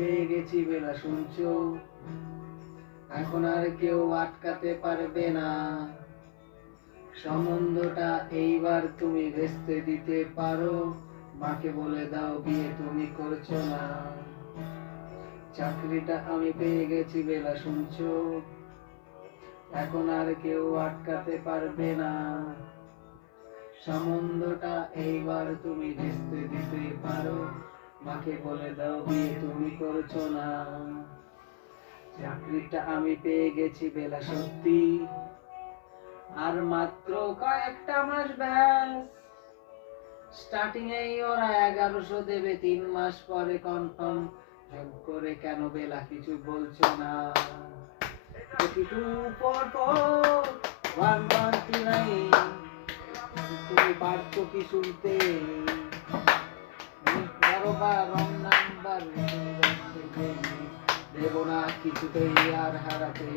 পেয়ে গেছি বেলা শুনছো, এখন আর কেউ আটকাতে পারবে না। সম্বন্ধটা এইবার তুমি ভেস্তে দিতে পারো, মাকে বলে দাও বিয়ে তুমি করছো না। চাকরিটা আমি পেয়ে গেছি বেলা শুনছো, এখন আর কেউ আটকাতে পারবে না। সম্বন্ধটা এইবার তুমি ভেস্তে দিতে পারো, মাকে বলে দাও বিয়ে তুমি করছো না। চাকরিটা আমি পেয়ে গেছি বেলা সত্যি, আর মাত্র কয়েকটা মাস ব্যাস। স্টার্টিং এই ওরা 1100 দেবে, 3 মাস পরে কনফার্ম। যোগ করে কেন বেলা কিছু বলছো না? 82441139 তুমি পারছো কি শুনতে? বারবার রং নাম্বার দেব না কিছুতেই আর হারাতে।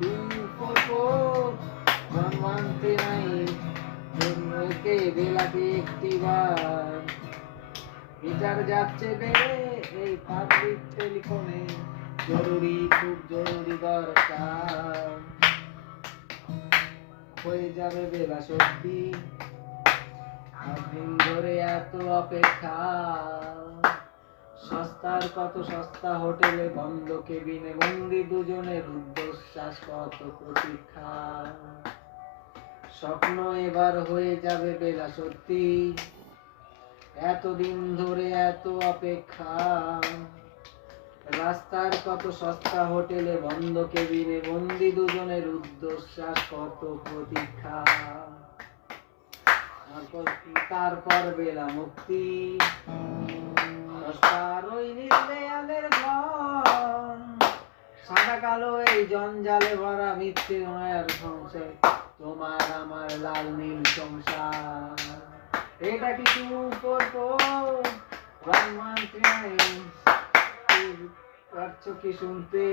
2441139 বেলাকে একটিবার মিটার যাচ্ছে বেড়ে এই পাবলিক টেলিফোনে। জরুরি, খুব জরুরি দরকার। হয়ে যাবে বেলা সত্যি, দিন ধরে এত অপেক্ষা। সস্তার কত সস্তা হোটেলে, বন্ধ কেবিনে বন্দি দুজনের রুদ্ধশ্বাস, কত প্রতীক্ষা। স্বপ্ন এবার হয়ে যাবে বেলা সত্যি, এতদিন ধরে এত অপেক্ষা। রাস্তার কত সস্তা হোটেলে, বন্ধ কেবিনে বন্দি দুজনের রুদ্ধশ্বাস, কত প্রতীক্ষা। তারপর বেলা মুক্তি, সস্তার ওই নীল দেয়ালের ঘর। সাদা কালো এই জঞ্জালে ভরা মিথ্যে মায়ার সংসার, তোমার আমার লাল নীল সংসার। এটা কিছু পারছো কি শুনতে?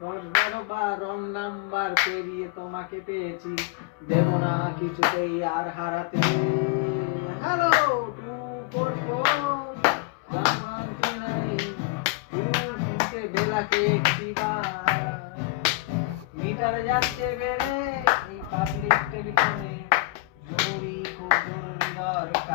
10-12 রং নাম্বার পেরিয়ে তোমাকে পেয়েছি, দেব না কিছুতেই আর হারাতে। হ্যালো 2441139 বেলাকে একটিবার মিটার যাচ্ছে বেড়ে এই পাবলিক টেলিফোনে।